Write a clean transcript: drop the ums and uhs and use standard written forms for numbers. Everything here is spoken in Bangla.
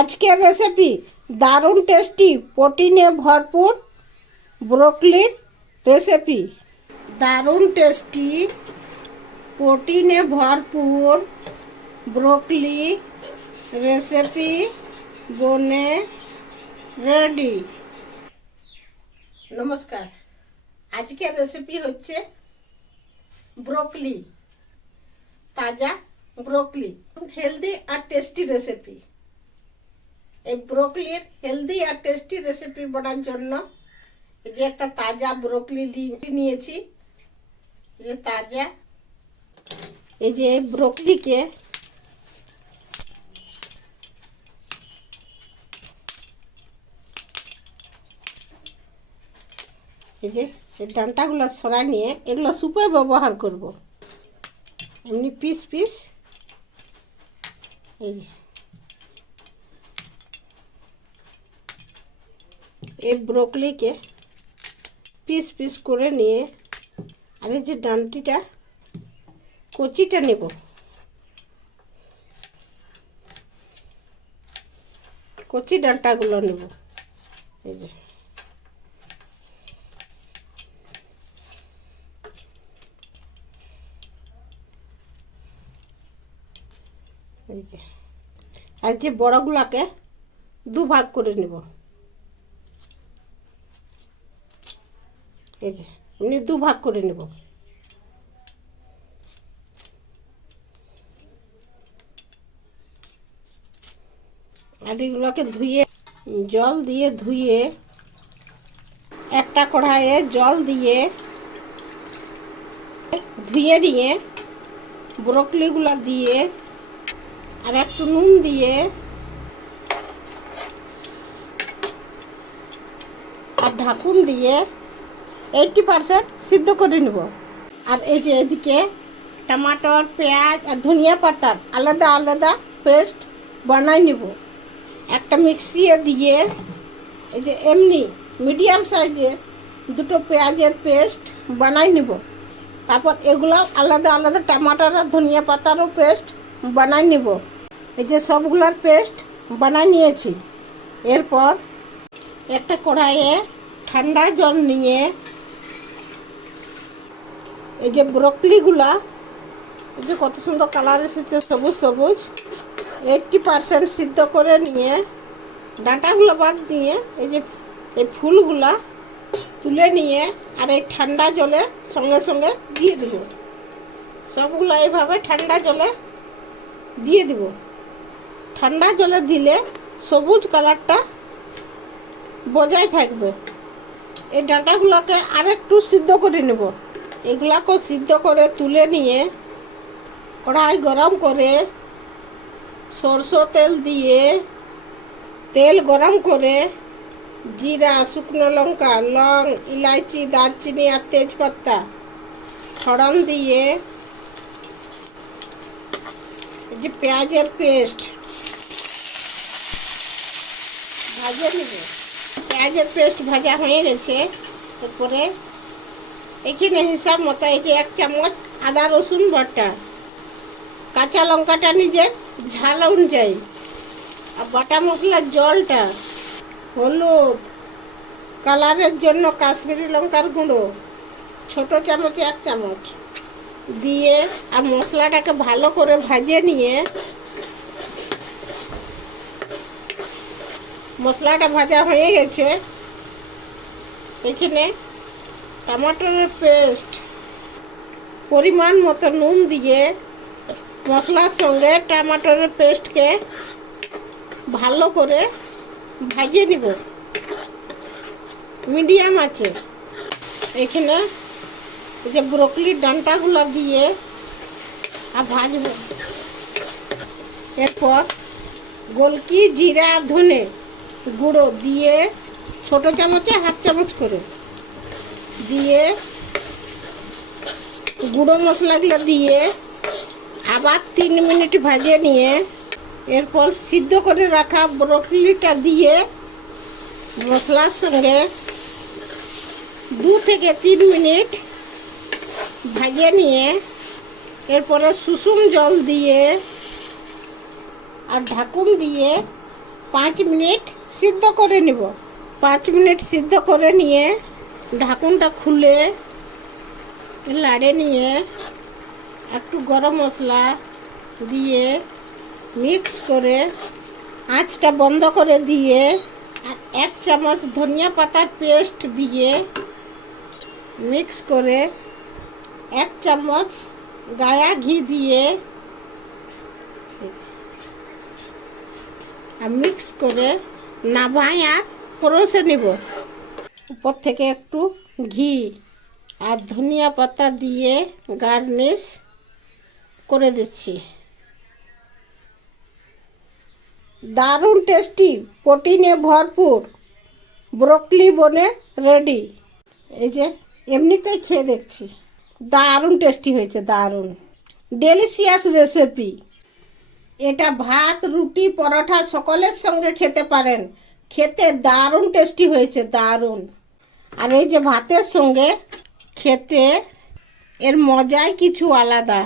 আজকের রেসিপি দারুণ টেস্টি প্রোটিনে ভরপুর ব্রোকলির রেসিপি। দারুণ টেস্টি প্রোটিনে ভরপুর ব্রোকলি রেসিপি বনে রেডি। নমস্কার, আজকের রেসিপি হচ্ছে ব্রোকলি, তাজা ব্রোকলি, হেলদি আর টেস্টি রেসিপি। এই ব্রোকলির হেলদি আর টেস্টি রেসিপি বানার জন্য যে একটা তাজা ব্রোকলি নিয়েছি, যে তাজা এই যে ব্রোকলিকে এই যে ডাঁটাগুলো সরাই নিয়ে এগুলো সুপে ব্যবহার করব। এমনি পিস পিস এই যে এই ব্রোকলিকে পিস পিস করে নিয়ে আর এই যে ডাঁটিটা কচিটা নেব। কচি ডাঁটাগুলো নেব। এই যে এই যে আর যে বড়গুলাকে দুভাগ করে নেব। এই যে এমনি দুভাগ করে নেব। আর এগুলোকে ধুয়ে জল দিয়ে ধুয়ে একটা কড়াইয়ে জল দিয়ে ধুয়ে নিয়ে ব্রোকলিগুলো দিয়ে আর একটু নুন দিয়ে আর ঢাকুন দিয়ে 80% সিদ্ধ করে নেব। আর এই যে এদিকে টমাটোর, পেঁয়াজ আর ধনিয়া পাতার আলাদা আলাদা পেস্ট বানাই নেব। একটা মিক্সিয়ে দিয়ে এই যে এমনি মিডিয়াম সাইজের দুটো পেঁয়াজের পেস্ট বানাই নেব। তারপর এগুলো আলাদা আলাদা টমাটোর আর ধনিয়া পাতারও পেস্ট বানাই নেব। এই যে সবগুলোর পেস্ট বানাই নিয়েছি। এরপর একটা কড়াইয়ে ঠান্ডা জল নিয়ে এই যে ব্রোকলিগুলা এই যে কত সুন্দর কালার এসেছে, সবুজ সবুজ, 80% সিদ্ধ করে নিয়ে ডাঁটাগুলো বাদ দিয়ে এই যে এই ফুলগুলা তুলে নিয়ে আর এই ঠান্ডা জলে সঙ্গে সঙ্গে দিয়ে দেব। সবগুলো এইভাবে ঠান্ডা জলে দিয়ে দেব। ঠান্ডা জলে দিলে সবুজ কালারটা বজায় থাকবে। এই ডাঁটাগুলোকে আরেকটু সিদ্ধ করে নেব। এগুলাকেও সিদ্ধ করে তুলে নিয়ে কড়াই গরম করে সরষে তেল দিয়ে তেল গরম করে জিরা, শুকনো লঙ্কা, লং, ইলাইচি, দারচিনি আর তেজপাতা ফোড়ন দিয়ে এই যে পেঁয়াজের পেস্ট ভাজে নেব। পেঁয়াজের পেস্ট ভাজা হয়ে গেছে। তারপরে এখানে হিসাব মতো এই যে 1 চামচ আদা রসুন বাটা, কাঁচা লঙ্কাটা নিজের ঝাল অনুযায়ী, আর বাটা মশলার জলটা, হলুদ, কালারের জন্য কাশ্মীরি লঙ্কার গুঁড়ো ছোট চামচে 1 চামচ দিয়ে আর মশলাটাকে ভালো করে ভাজে নিয়ে মশলাটা ভাজা হয়ে গেছে। এখানে টমাটোর পেস্ট, পরিমাণ মতো নুন দিয়ে মশলার সঙ্গে টমাটোর পেস্টকে ভালো করে ভাজে নিব মিডিয়াম আছে। এখানে এই যে ব্রোকলির ডাঁটাগুলো দিয়ে আর ভাজব। এরপর গোলকি, জিরা, ধনে গুঁড়ো দিয়ে ছোট চামচে 1/2 চামচ করে দিয়ে গুঁড়ো মশলাগুলো দিয়ে আবার 3 মিনিট ভাজে নিয়ে এরপর সিদ্ধ করে রাখা ব্রোকলিটা দিয়ে মশলার সঙ্গে 2 থেকে 3 মিনিট ভাজে নিয়ে এরপরে সুষুম জল দিয়ে আর ঢাকুন দিয়ে 5 মিনিট সিদ্ধ করে নিব। 5 মিনিট সিদ্ধ করে নিয়ে ঢাকনটা খুলে লাড়ে নিয়ে একটু গরম মশলা দিয়ে মিক্স করে আঁচটা বন্ধ করে দিয়ে আর 1 চামচ ধনিয়া পাতার পেস্ট দিয়ে মিক্স করে 1 চামচ গায়া ঘি দিয়ে মিক্স করে নামাই আর পরোসে নিব। উপর থেকে একটু ঘি আর ধনিয়া পাতা দিয়ে গার্নিশ করে দিচ্ছি। দারুণ টেস্টি, প্রোটিনে ভরপুর ব্রোকলি বনে রেডি। এই যে এমনিতেই খেয়ে দেখছি, দারুণ টেস্টি হয়েছে, দারুণ ডেলিশিয়াস রেসিপি। এটা ভাত, রুটি, পরোটা সকলের সঙ্গে খেতে পারেন। খেতে দারুণ টেস্টি হয়েছে, দারুণ। আর এই যে ভাতের সঙ্গে খেতে এর মজাই কিছু আলাদা।